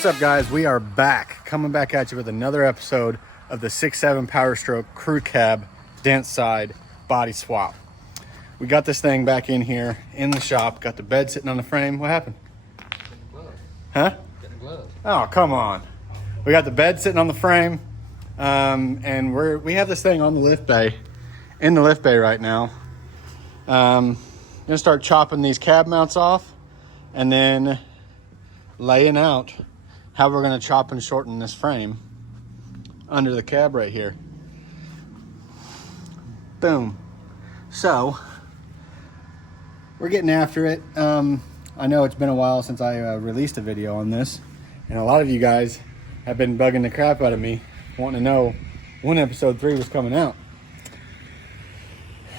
What's up, guys? We are back, coming back at you with another episode of the 6.7 POWERSTROKE CREWCAB dent side body swap. We got this thing back in here in the shop, got the bed sitting on the frame. What happened? Huh? Oh, come on. We got the bed sitting on the frame, and we have this thing on the lift bay, in the lift bay right now. Gonna start chopping these cab mounts off and then laying out how we're gonna chop and shorten this frame under the cab right here. Boom. So we're getting after it. I know it's been a while since I released a video on this, and a lot of you guys have been bugging the crap out of me, wanting to know when episode 3 was coming out.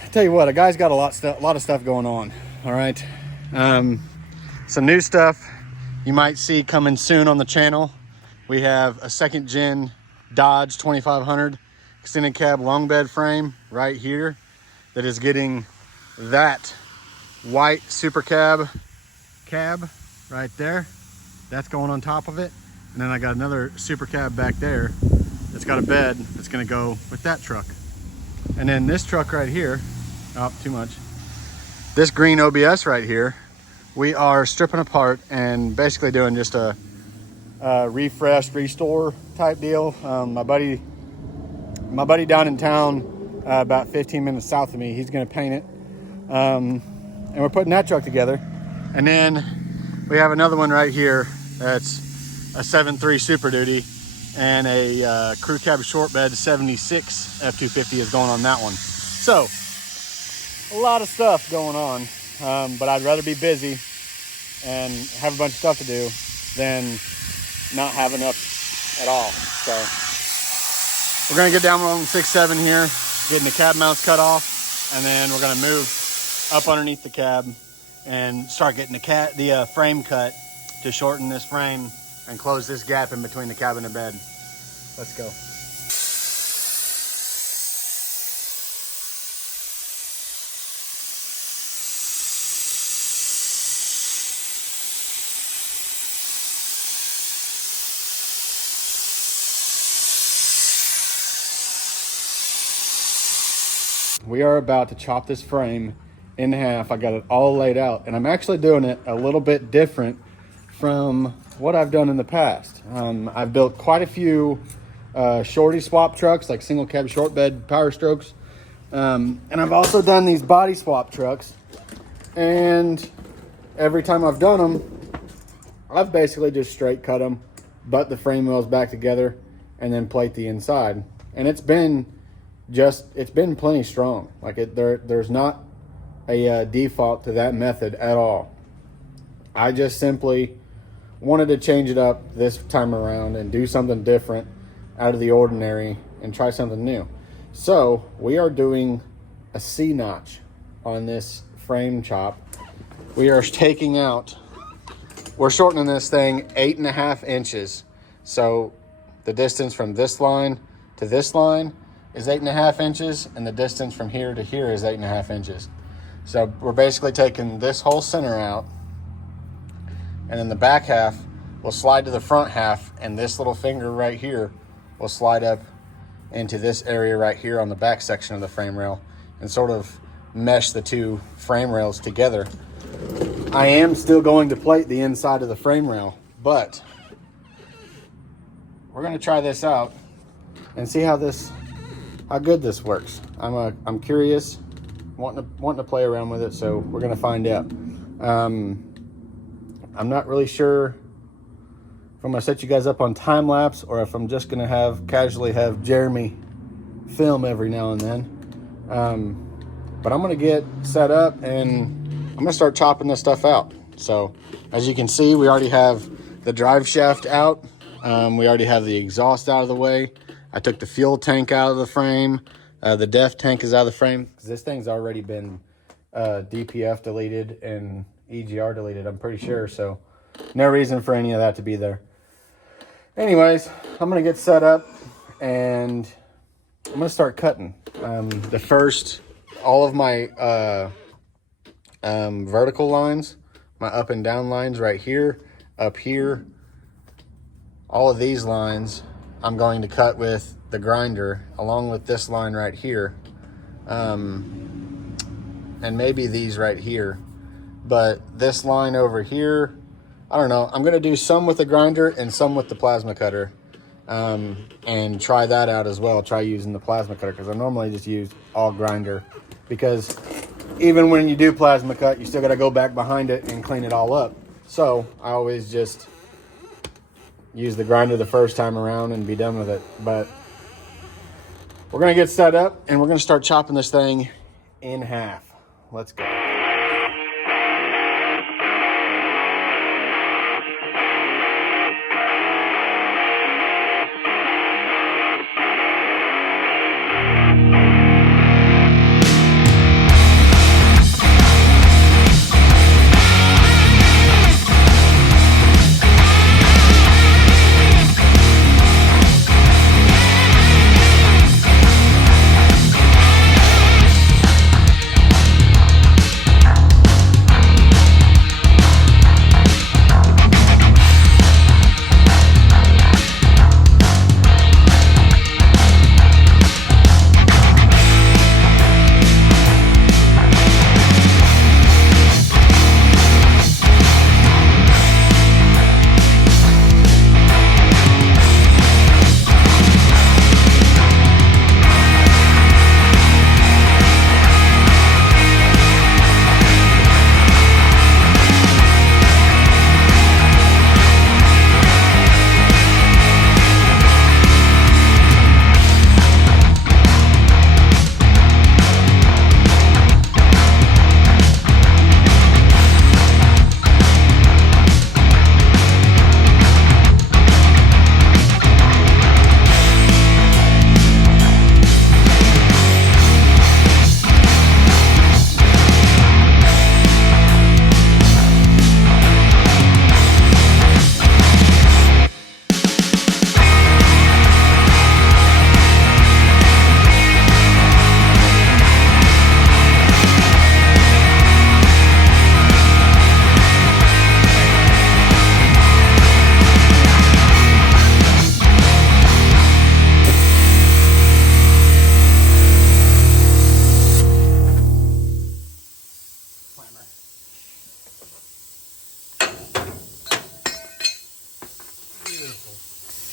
I tell you what, a guy's got a lot of stuff going on. All right, some new stuff you might see coming soon on the channel. We have a 2nd gen Dodge 2500 extended cab long bed frame right here that is getting that white super cab right there. That's going on top of it. And then I got another super cab back there that's got a bed that's gonna go with that truck. And then this truck right here, oh, too much. This green OBS right here, we are stripping apart and basically doing just a refresh, restore type deal. My buddy down in town, about 15 minutes south of me, he's gonna paint it. And we're putting that truck together. And then we have another one right here that's a 7.3 Super Duty, and a CREWCAB short bed 76 F250 is going on that one. So a lot of stuff going on, but I'd rather be busy and have a bunch of stuff to do than not have enough at all. So we're gonna get down on 6.7 here, getting the cab mounts cut off, and then we're gonna move up underneath the cab and start getting the frame cut to shorten this frame and close this gap in between the cab and the bed. Let's go. We are about to chop this frame in half. I got it all laid out, and I'm actually doing it a little bit different from what I've done in the past. I've built quite a few shorty swap trucks, like single cab short bed POWERSTROKEs, and I've also done these body swap trucks, and every time I've done them, I've basically just straight cut them, butt the frame rails back together, and then plate the inside. And it's been plenty strong. Like there's not a default to that method at all. I just simply wanted to change it up this time around and do something different out of the ordinary and try something new. So we are doing a C-notch on this frame chop. We are we're shortening this thing 8.5 inches. So the distance from this line to this line is 8.5 inches, and the distance from here to here is 8.5 inches. So we're basically taking this whole center out, and then the back half will slide to the front half, and this little finger right here will slide up into this area right here on the back section of the frame rail and sort of mesh the two frame rails together. I am still going to plate the inside of the frame rail, but we're going to try this out and see how good this works. I'm curious, wanting to play around with it, so we're going to find out. I'm not really sure if I'm gonna set you guys up on time lapse or if I'm just gonna casually have Jeremy film every now and then. But I'm gonna get set up and I'm gonna start chopping this stuff out. So as you can see, we already have the drive shaft out. We already have the exhaust out of the way. I took the fuel tank out of the frame. The def tank is out of the frame because this thing's already been DPF deleted and EGR deleted, I'm pretty sure. So no reason for any of that to be there. Anyways, I'm gonna get set up and I'm gonna start cutting. All of my vertical lines, my up and down lines right here, up here, all of these lines I'm going to cut with the grinder, along with this line right here, and maybe these right here. But this line over here, I don't know. I'm going to do some with the grinder and some with the plasma cutter, and try that out as well. Try using the plasma cutter, because I normally just use all grinder, because even when you do plasma cut, you still got to go back behind it and clean it all up. So I always just use the grinder the first time around and be done with it. But we're going to get set up and we're going to start chopping this thing in half. Let's go.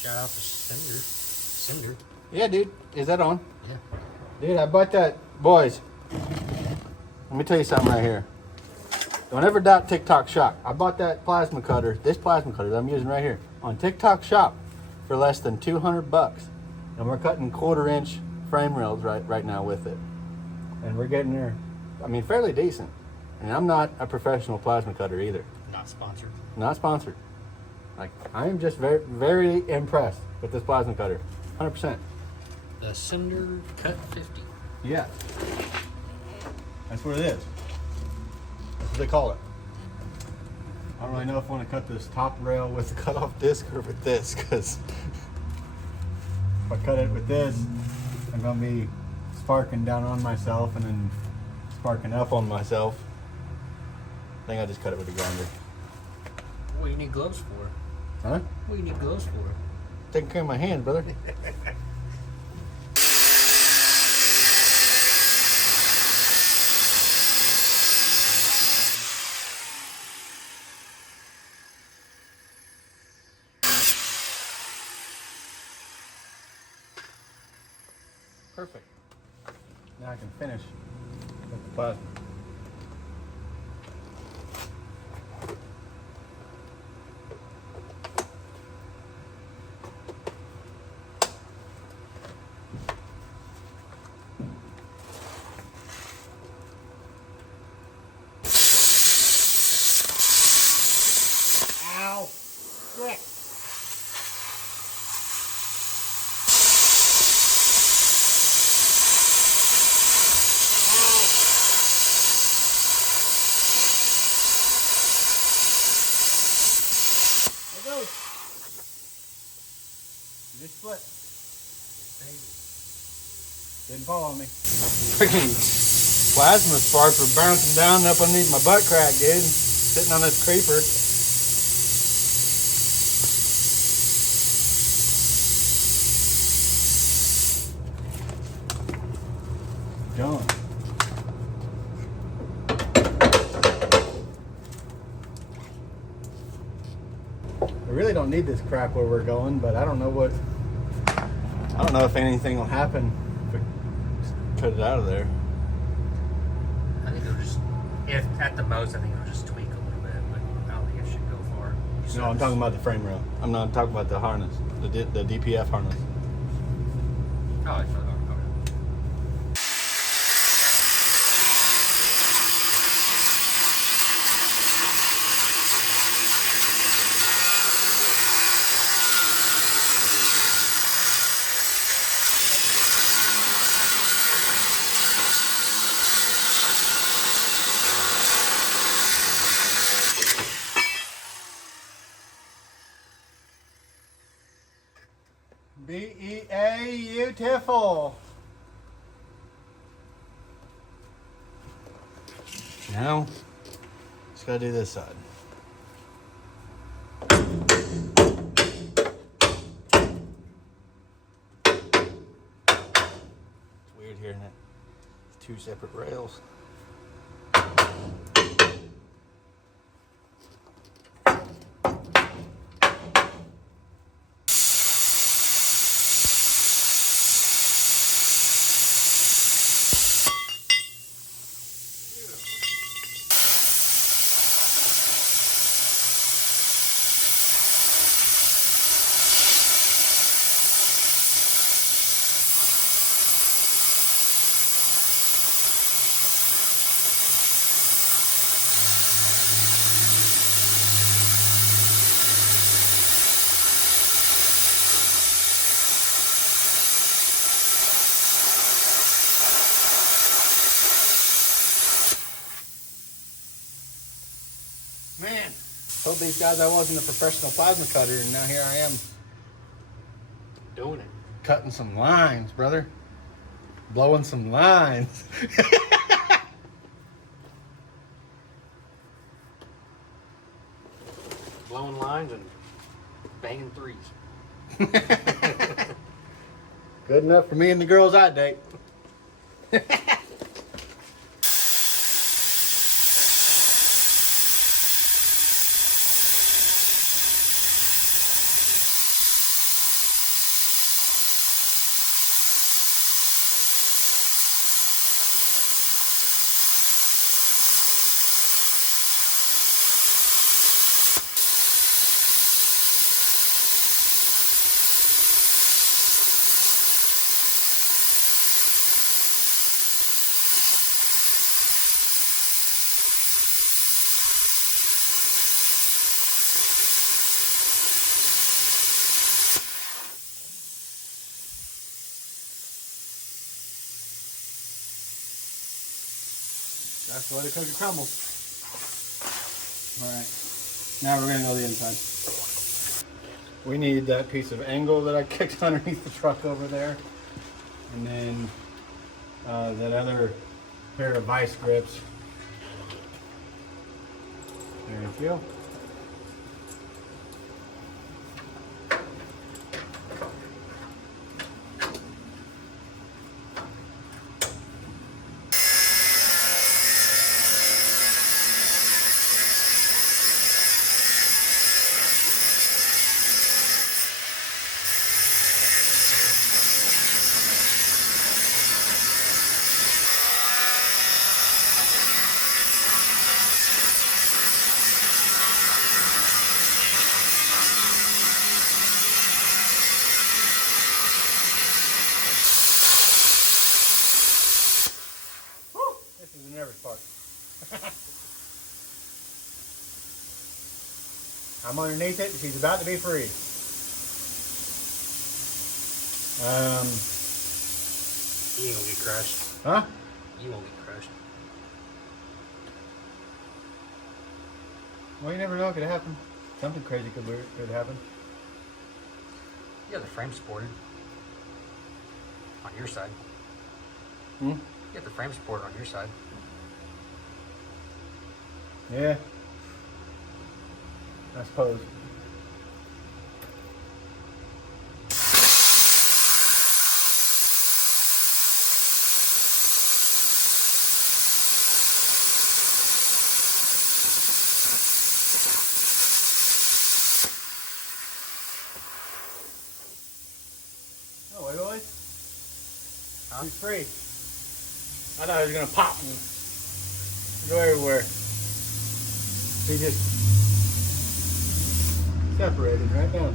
Shout out to Cinder. Yeah, dude. Is that on? Yeah. Dude, I bought that. Boys, let me tell you something right here. Don't ever doubt TikTok Shop. I bought that plasma cutter, this plasma cutter that I'm using right here, on TikTok Shop for less than 200 bucks. And we're cutting 1/4-inch frame rails right now with it. And we're getting there, I mean, fairly decent. And I'm not a professional plasma cutter either. Not sponsored. Not sponsored. Like, I am just very, very impressed with this plasma cutter. 100%. The Cinder Cut 50. Yeah. That's what it is. That's what they call it. I don't really know if I want to cut this top rail with the cutoff disc or with this, because if I cut it with this, I'm going to be sparking down on myself and then sparking up on myself. I think I just cut it with the grinder. What do you need gloves for? Huh? What do you need gloves for? Taking care of my hands, brother. Perfect. Now I can finish with the plasma. Ow! Frick! Just split. Didn't fall on me. Freaking plasma sparks were bouncing down up underneath my butt crack, dude. Sitting on this creeper. done. We really don't need this crap where we're going, but I don't know if anything will happen if we just cut it out of there. I think it'll just, if at the most, I think it'll just tweak a little bit, but I don't think it should go far. No, I'm talking about the frame rail. I'm not talking about the harness, the DPF harness. Oh, I feel okay. Beautiful. Now, just gotta do this side. It's weird hearing it. It's two separate rails. Man, told these guys I wasn't a professional plasma cutter, and now here I am Doing it. cutting some lines, brother. Blowing some lines. Blowing lines and banging threes. Good enough for me and the girls I date. That's the way the cookie crumbles. All right, now we're gonna go the inside. We need that piece of angle that I kicked underneath the truck over there. And then that other pair of vice grips. There you go. Nervous part. I'm underneath it and she's about to be free. You ain't gonna get crushed. Huh? You won't get crushed. Well, you never know what could happen. Something crazy could happen. You got the frame supported on your side. Hmm? You got the frame supported on your side. Yeah. I suppose. He's free. I thought he was gonna pop and go everywhere. He just separated right now.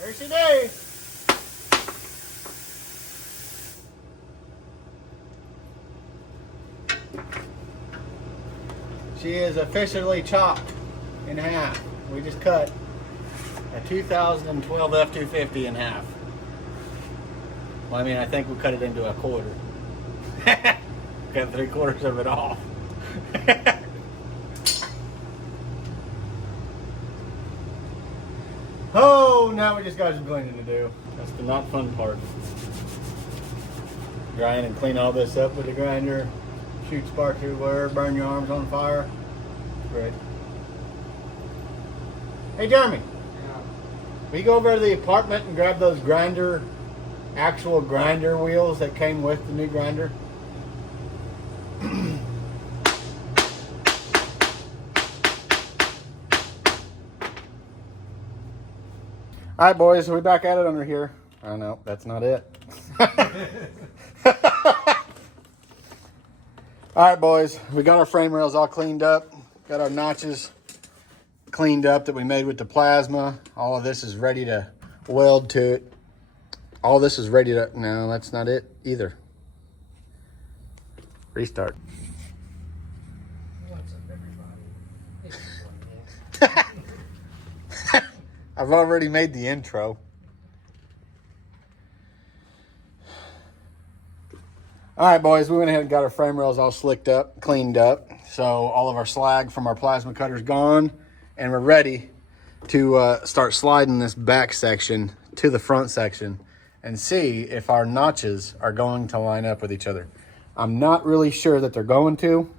There she is. She is officially chopped in half. We just cut a 2012 F250 in half. Well, I mean, I think we cut it into a quarter. Cut 3/4 of it off. Oh, now we just got some cleaning to do. That's the not fun part. Grind and clean all this up with the grinder. Shoot sparks everywhere, burn your arms on fire. Great. Hey Jeremy, will you go over to the apartment and grab those actual grinder wheels that came with the new grinder? All right, boys, we're back at it under here. Oh no, that's not it. All right, boys, we got our frame rails all cleaned up. Got our notches cleaned up that we made with the plasma. All of this is ready to weld to it. All this is ready to, no, that's not it either. Restart. What's up, everybody? I've already made the intro. All right, boys, we went ahead and got our frame rails all slicked up, cleaned up. So all of our slag from our plasma cutter's gone, and we're ready to start sliding this back section to the front section and see if our notches are going to line up with each other. I'm not really sure that they're going to.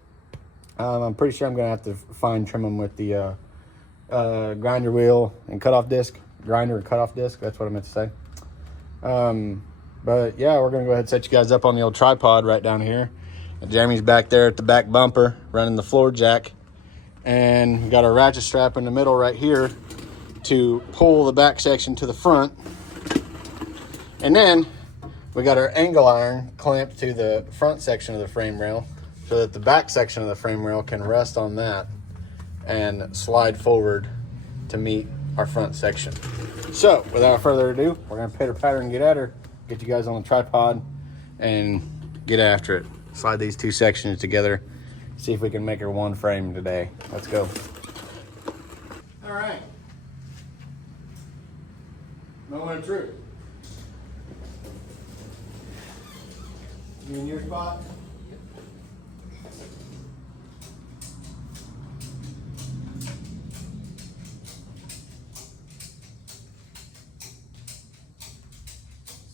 I'm pretty sure I'm going to have to fine trim them with the grinder wheel and cutoff disc. Grinder and cutoff disc, that's what I meant to say. But yeah, we're gonna go ahead and set you guys up on the old tripod right down here. And Jeremy's back there at the back bumper running the floor jack. And we got our ratchet strap in the middle right here to pull the back section to the front. And then we got our angle iron clamped to the front section of the frame rail so that the back section of the frame rail can rest on that and slide forward to meet our front section. So without further ado, we're gonna pitter patter and get at her, get you guys on the tripod and get after it. Slide these two sections together, see if we can make her one frame today. Let's go. All right. Moment of truth. You in your spot?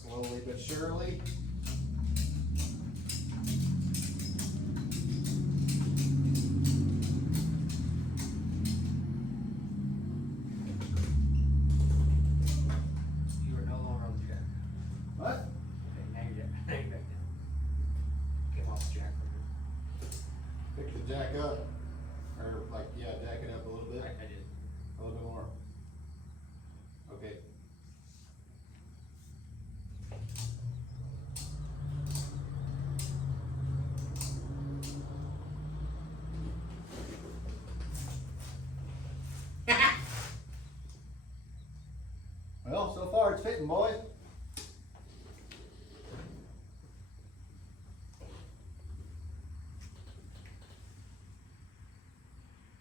Slowly but surely. You are no longer on the jack. What? Okay, now you're back down. Came off the jack. Pick the jack up. Or like, yeah, jack it up a little bit. I did. A little bit more. Okay. Well, so far it's fitting, boys.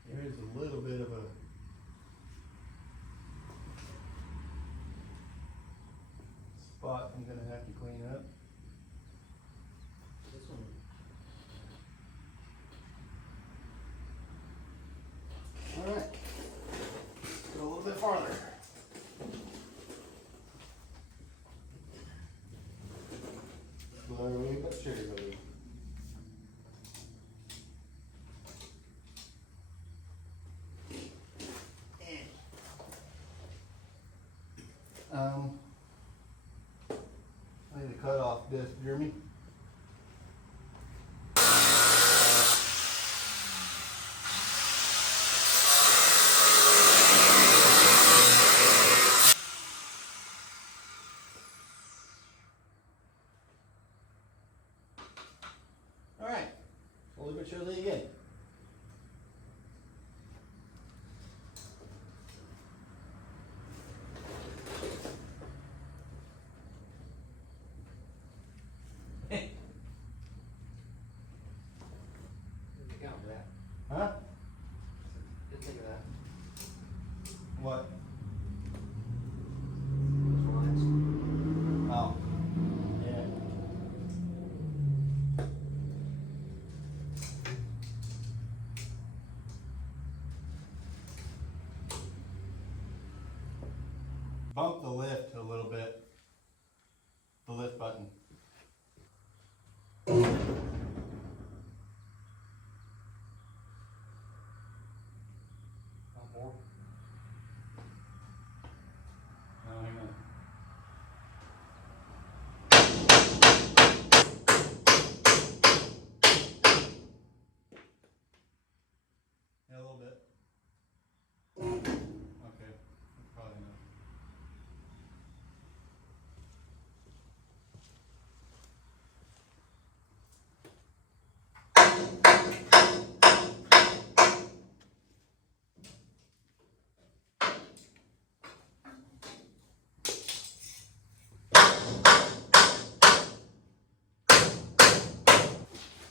There is a little bit of a spot I'm gonna have to clean up. This one. All right, go a little bit farther. Slowly but surely. I need to cut off this, Jeremy. All right, slowly but surely again. Didn't think of that. Huh? Didn't think of that. What? Those lines. Oh, yeah. Bump the lift a little bit. The lift button. Not more. No, hang on. Yeah, a little bit. Okay, that's probably enough.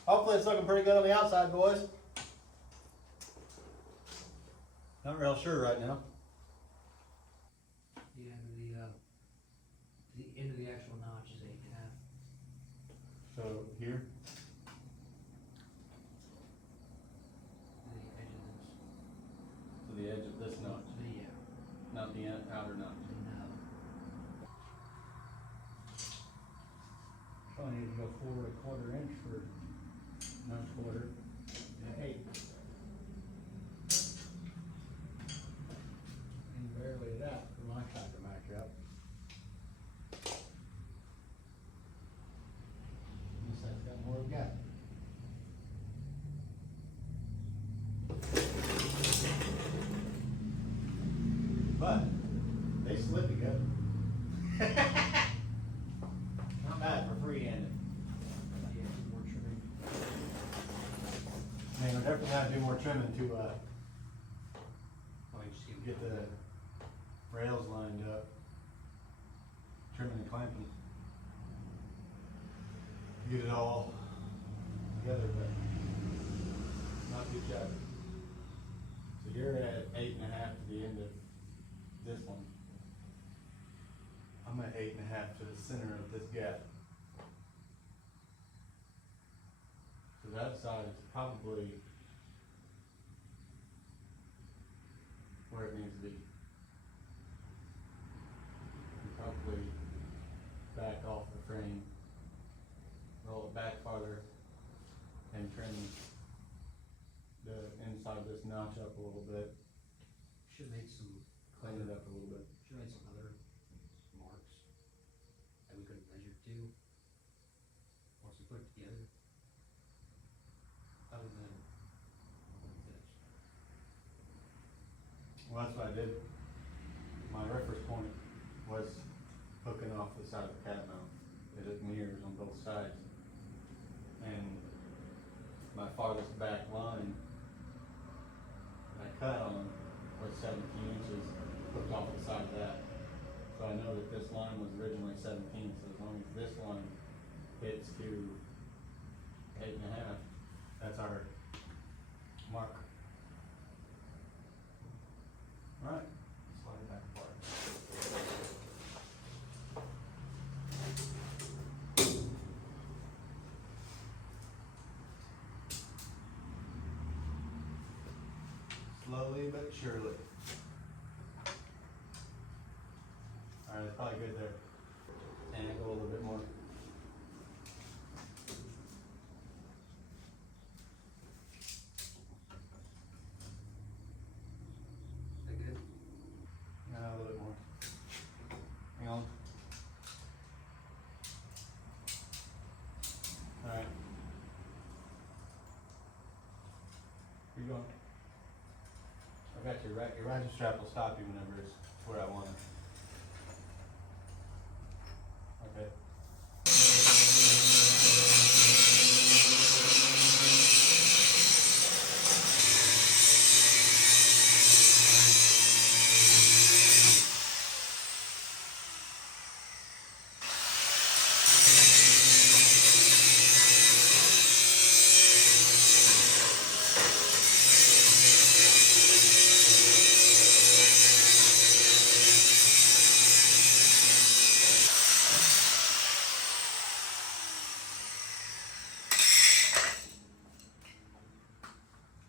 Hopefully it's looking pretty good on the outside, boys. Not real sure right now. Yeah, the end of the actual notch is 8.5. So here, The edge of this. to the edge of this notch, Yeah. not the outer notch. No. Probably need to go forward 1/4 inch for notch quarter. Hey. And barely that for my side to match up. This side's got more gap. But they slip together. Not bad for freehanded. Yeah, more trimming. I mean, we definitely gotta do more trimming to Oh, you just get the rails lined up. Trimming and clamping. Get it all together, but not too shabby. So you're at 8.5 to the end of this one. I'm at 8.5 to the center of this gap. So that side is probably where it needs to be. And probably back off the frame, roll it back farther, and trim the inside of this notch up a little bit, should make some clean it up a little bit. should make some other marks that we could have measured to once we put it together. Other than this. Well, that's what I did. My reference point was hooking off the side of the cab mount. It had mirrors on both sides. And my farthest back line I cut on was 17 inches hooked off the side of that. So I know that this line was originally 17, so as long as this line hits to 8.5, that's our mark. All right, slide it back apart. Slowly but surely. All right, that's probably good there. And go a little bit more. Is that good? A little bit more. your ratchet strap will stop you whenever it's where I want it. Okay.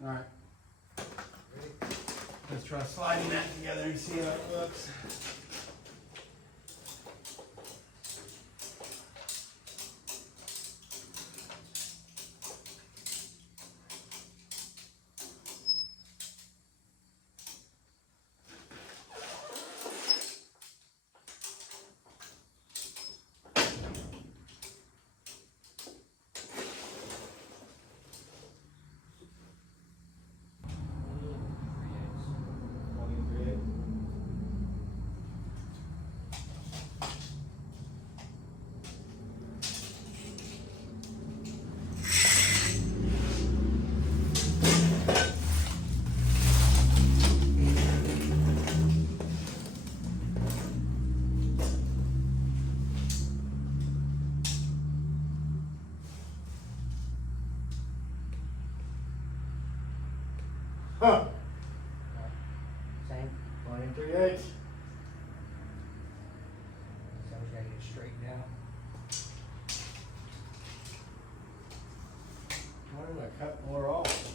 All right. Let's try sliding that together and see how it looks. Huh. Same. 20 3/8. So we gotta get it straightened out. Why did I cut more off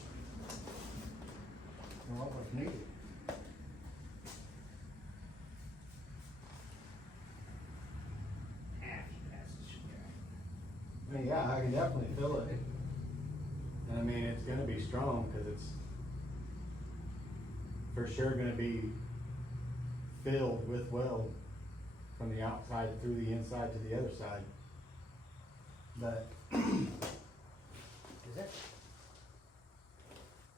than what was needed? Half passes should go. I mean, yeah, I can definitely feel it. And I mean, it's gonna be strong because it's for sure gonna be filled with weld from the outside through the inside to the other side. But Is it?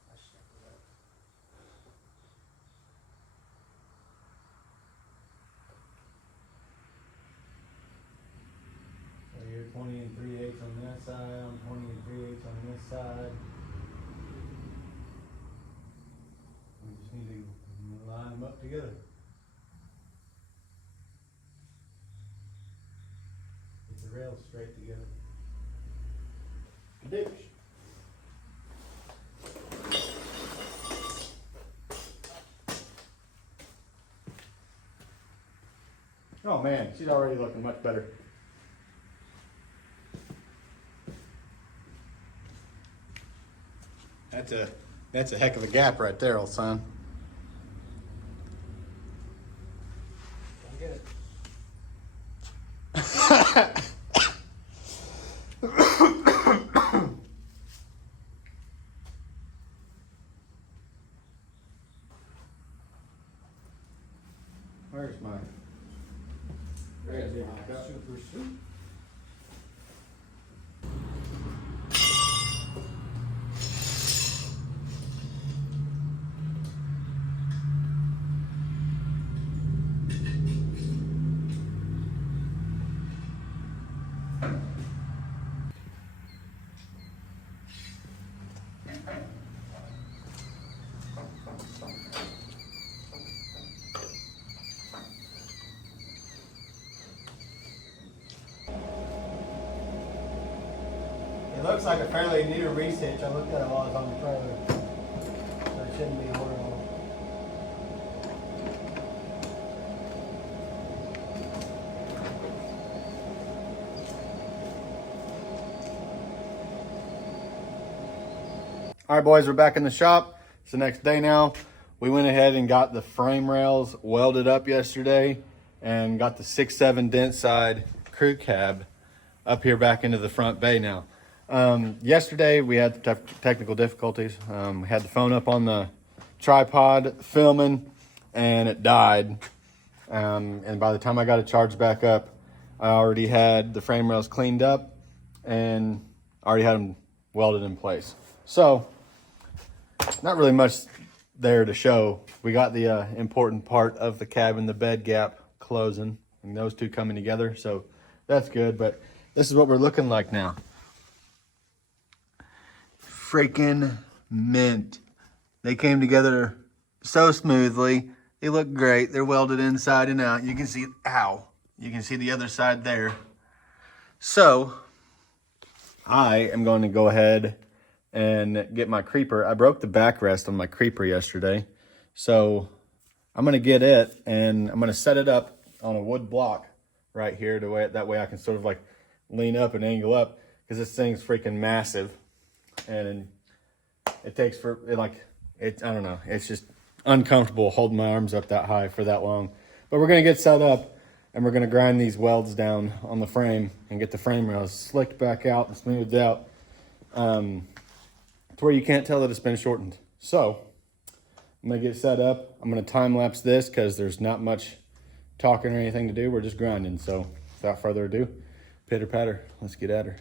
I should check it out. so you're 20 3/8 on that side, I'm 20 3/8 on this side. We just need to line them up together. Get the rails straight together. Ditch. Oh man, she's already looking much better. That's a heck of a gap right there, old son. Don't get it. Where's my Super suit. It looks like a fairly new research. I looked at it while I was on the trailer. So it shouldn't be horrible. All right, boys, we're back in the shop. It's the next day now. We went ahead and got the frame rails welded up yesterday and got the 6/7 dent side crew cab up here back into the front bay now. Yesterday we had technical difficulties. We had the phone up on the tripod filming and it died. And by the time I got it charged back up, I already had the frame rails cleaned up and already had them welded in place. So not really much there to show. We got the important part of the cabin, the bed gap closing, and those two coming together. So that's good, but this is what we're looking like now. Freaking mint. They came together so smoothly. They look great. They're welded inside and out. You can see, ow, you can see the other side there. So I am going to go ahead and get my creeper. I broke the backrest on my creeper yesterday. So I'm going to get it and I'm going to set it up on a wood block right here. That way I can sort of like lean up and angle up, because this thing's freaking massive. And it takes I don't know, it's just uncomfortable holding my arms up that high for that long. But we're going to get set up and we're going to grind these welds down on the frame and get the frame rails slicked back out and smoothed out to where you can't tell that it's been shortened. So I'm going to get set up. I'm going to time lapse this because there's not much talking or anything to do. We're just grinding. So without further ado, pitter patter, let's get at her.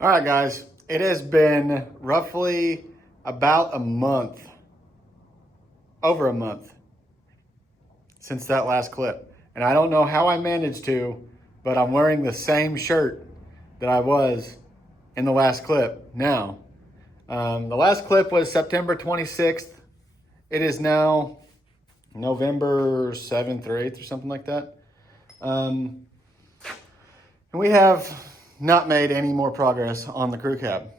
All right, guys, it has been roughly about a month, over a month, since that last clip. And I don't know how I managed to, but I'm wearing the same shirt that I was in the last clip now. The last clip was September 26th. It is now November 7th or 8th or something like that. And we have not made any more progress on the crew cab.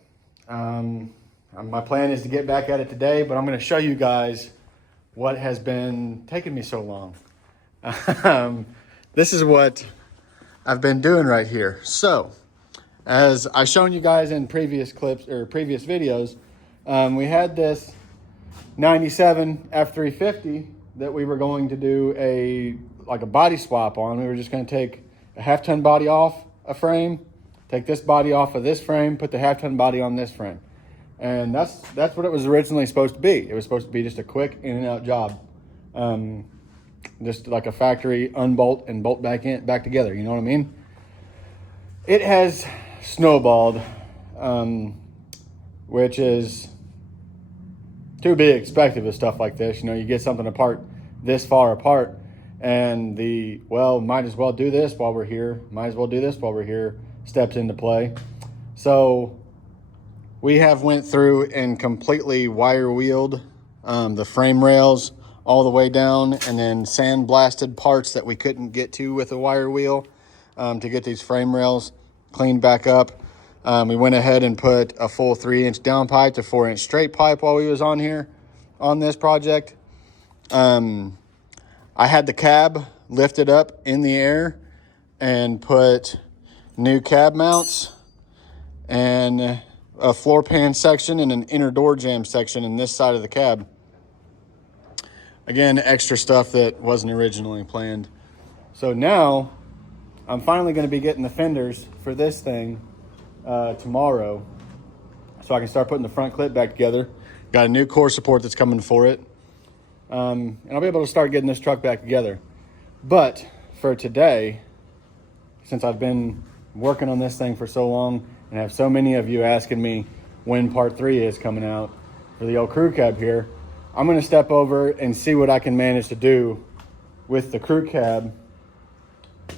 My plan is to get back at it today, but I'm going to show you guys what has been taking me so long. This is what I've been doing right here. So, as I've shown you guys in previous clips or previous videos, we had this 97 F250 that we were going to do a body swap on. We were just going to take a half-ton body off a frame, take this body off of this frame, put the half-ton body on this frame. And that's what it was originally supposed to be. It was supposed to be just a quick in and out job. Just like a factory unbolt and bolt back together, you know what I mean? It has snowballed, which is to be expected with stuff like this. You know, you get something apart this far apart and might as well do this while we're here. Might as well do this while we're here steps into play. So we have went through and completely wire wheeled the frame rails all the way down, and then sand blasted parts that we couldn't get to with a wire wheel to get these frame rails cleaned back up. We went ahead and put a full 3-inch down pipe to 4-inch straight pipe while we was on here on this project. I had the cab lifted up in the air and put new cab mounts and a floor pan section and an inner door jamb section in this side of the cab. Again, extra stuff that wasn't originally planned. So now I'm finally going to be getting the fenders for this thing tomorrow, so I can start putting the front clip back together. Got a new core support that's coming for it. And I'll be able to start getting this truck back together. But for today, since I've been working on this thing for so long and have so many of you asking me when part 3 is coming out for the old crew cab here, I'm going to step over and see what I can manage to do with the crew cab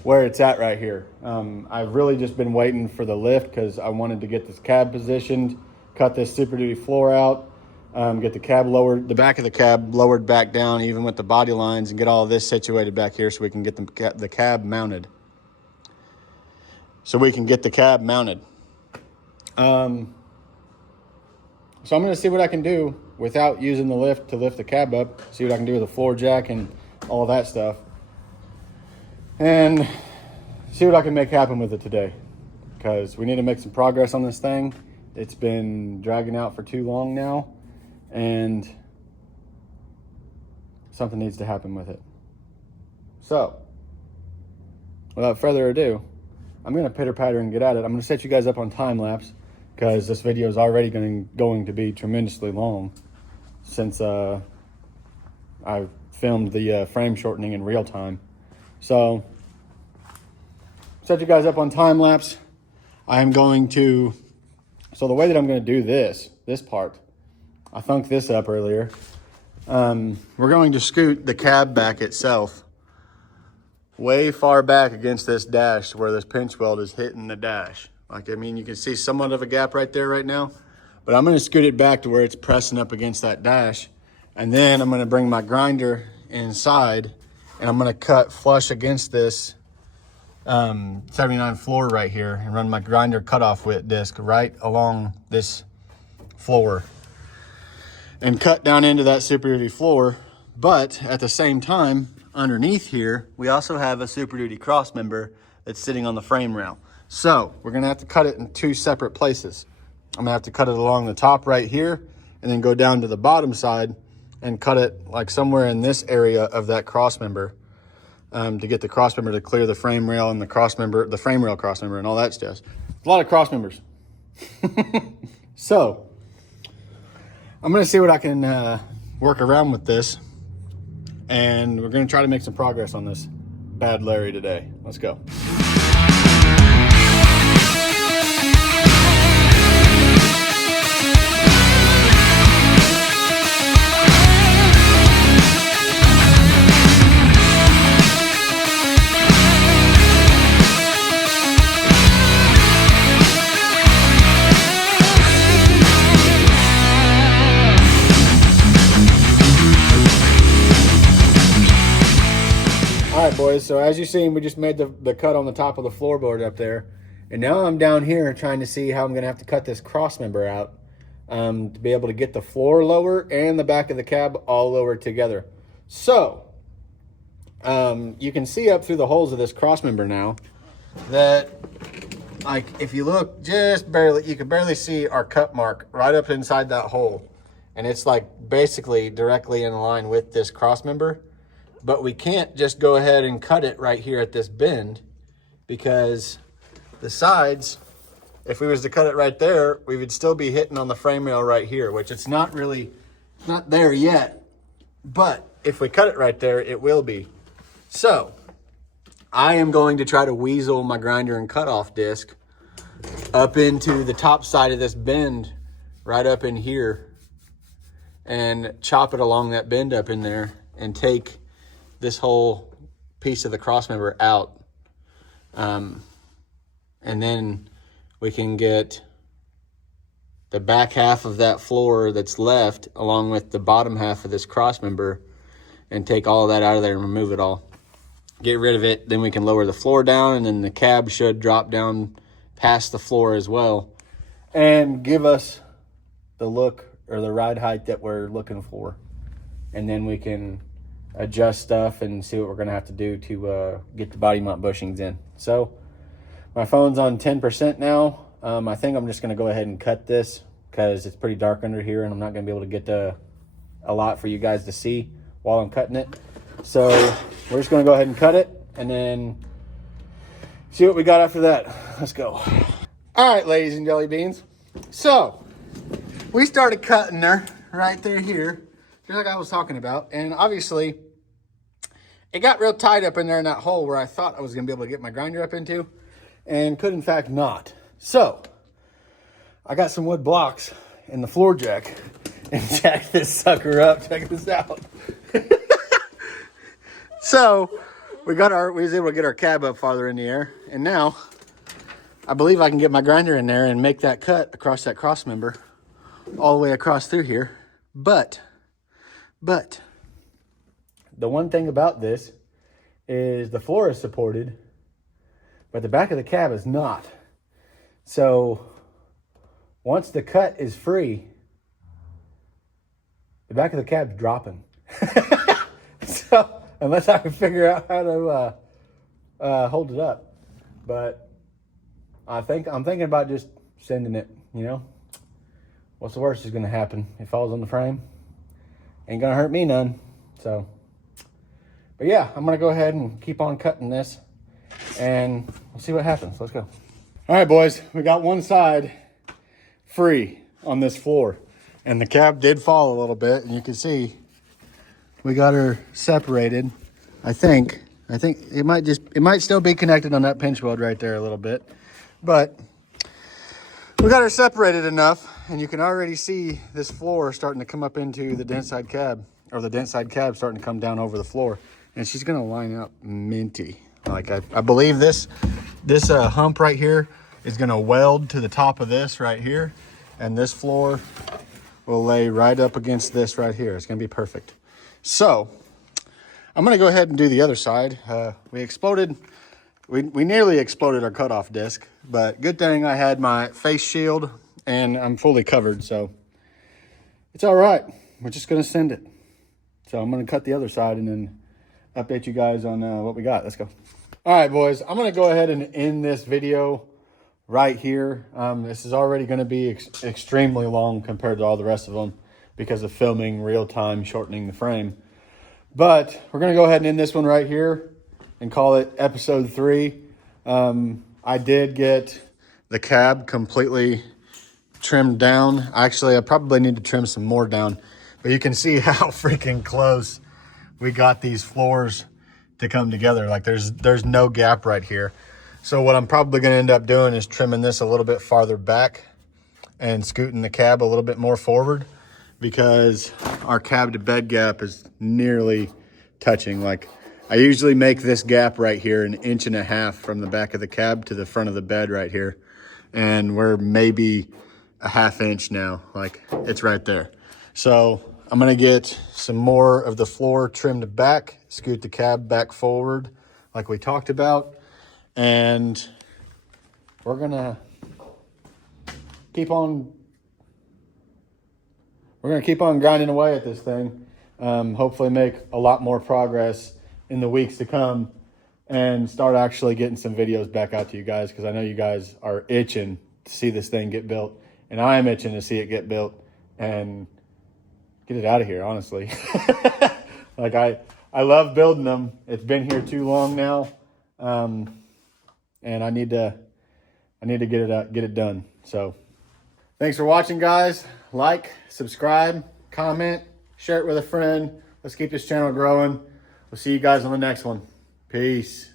where it's at right here. I've really just been waiting for the lift because I wanted to get this cab positioned, cut this Super Duty floor out, get the cab lowered, the back of the cab lowered back down even with the body lines, and get all of this situated back here so we can get the cab mounted. So I'm going to see what I can do without using the lift to lift the cab up, see what I can do with the floor jack and all that stuff, and see what I can make happen with it today, because we need to make some progress on this thing. It's been dragging out for too long now, and something needs to happen with it. So, without further ado, I'm going to pitter patter and get at it. I'm going to set you guys up on time lapse, because this video is already going to be tremendously long since I filmed the frame shortening in real time. So, set you guys up on time lapse. I'm going to, so the way that I'm going to do this part, I thunked this up earlier. We're going to scoot the cab back itself way far back against this dash where this pinch weld is hitting the dash. Like, I mean, you can see somewhat of a gap right there right now, but I'm going to scoot it back to where it's pressing up against that dash. And then I'm going to bring my grinder inside and I'm going to cut flush against this 79 floor right here and run my grinder cutoff width disc right along this floor and cut down into that Super Duty floor. But at the same time, underneath here, we also have a Super Duty cross member that's sitting on the frame rail. So we're gonna have to cut it in two separate places. I'm gonna have to cut it along the top right here and then go down to the bottom side and cut it like somewhere in this area of that cross member to get the cross member to clear the frame rail and the frame rail cross member and all that stuff. A lot of cross members. So I'm gonna see what I can work around with this, and we're gonna try to make some progress on this bad Larry today. Let's go. All right, boys, so as you've seen, we just made the cut on the top of the floorboard up there. And now I'm down here trying to see how I'm going to have to cut this cross member out to be able to get the floor lower and the back of the cab all lower together. So, you can see up through the holes of this cross member now that, like, if you look just barely, you can barely see our cut mark right up inside that hole. And it's like basically directly in line with this cross member. But we can't just go ahead and cut it right here at this bend, because the sides, if we was to cut it right there, we would still be hitting on the frame rail right here, which it's not there yet. But if we cut it right there, it will be. So I am going to try to weasel my grinder and cutoff disc up into the top side of this bend right up in here and chop it along that bend up in there and take this whole piece of the cross member out. And then we can get the back half of that floor that's left along with the bottom half of this cross member and take all of that out of there and remove it all. Get rid of it, then we can lower the floor down, and then the cab should drop down past the floor as well and give us the look or the ride height that we're looking for. And then we can adjust stuff and see what we're gonna have to do to get the body mount bushings in. So my phone's on 10% now. I think I'm just gonna go ahead and cut this because it's pretty dark under here and I'm not gonna be able to get a lot for you guys to see while I'm cutting it. So we're just gonna go ahead and cut it and then see what we got after that. Let's go. All right, ladies and jelly beans. So we started cutting there, right there here, just like I was talking about. And obviously it got real tight up in there in that hole where I thought I was gonna be able to get my grinder up into, and could in fact not. So I got some wood blocks in the floor jack and jack this sucker up. Check this out. So we was able to get our cab up farther in the air, and now I believe I can get my grinder in there and make that cut across that cross member all the way across through here. But the one thing about this is the floor is supported, but the back of the cab is not. So once the cut is free, the back of the cab's dropping. So unless I can figure out how to hold it up, but I'm thinking about just sending it. You know, what's the worst is going to happen? It falls on the frame. Ain't gonna hurt me none. So, but yeah, I'm gonna go ahead and keep on cutting this, and we'll see what happens. Let's go. All right, boys, we got one side free on this floor, and the cab did fall a little bit, and you can see we got her separated. I think it might still be connected on that pinch weld right there a little bit, but we got her separated enough, and you can already see this floor starting to come up into the dent side cab, or the dent side cab starting to come down over the floor, and she's gonna line up minty. Like I believe this hump right here is gonna weld to the top of this right here, and this floor will lay right up against this right here. It's gonna be perfect. So I'm gonna go ahead and do the other side. We nearly exploded our cutoff disc, but good thing I had my face shield and I'm fully covered, so it's all right. We're just gonna send it. So I'm gonna cut the other side and then update you guys on what we got. Let's go. All right, boys, I'm gonna go ahead and end this video right here. This is already gonna be extremely long compared to all the rest of them because of filming real time, shortening the frame. But we're gonna go ahead and end this one right here and call it episode 3. I did get the cab completely trimmed down. Actually, I probably need to trim some more down, but you can see how freaking close we got these floors to come together. Like there's no gap right here. So what I'm probably gonna end up doing is trimming this a little bit farther back and scooting the cab a little bit more forward, because our cab to bed gap is nearly touching. Like I usually make this gap right here 1.5 inches from the back of the cab to the front of the bed right here. And we're maybe 1/2 inch now, like it's right there. So I'm gonna get some more of the floor trimmed back, scoot the cab back forward like we talked about. And we're gonna keep on grinding away at this thing. Hopefully make a lot more progress in the weeks to come and start actually getting some videos back out to you guys, because I know you guys are itching to see this thing get built, and I am itching to see it get built and get it out of here, honestly. Like I love building them. It's been here too long now, and I need to get it out, get it done. So thanks for watching, guys. Like, subscribe, comment, share it with a friend. Let's keep this channel growing. We'll see you guys on the next one. Peace.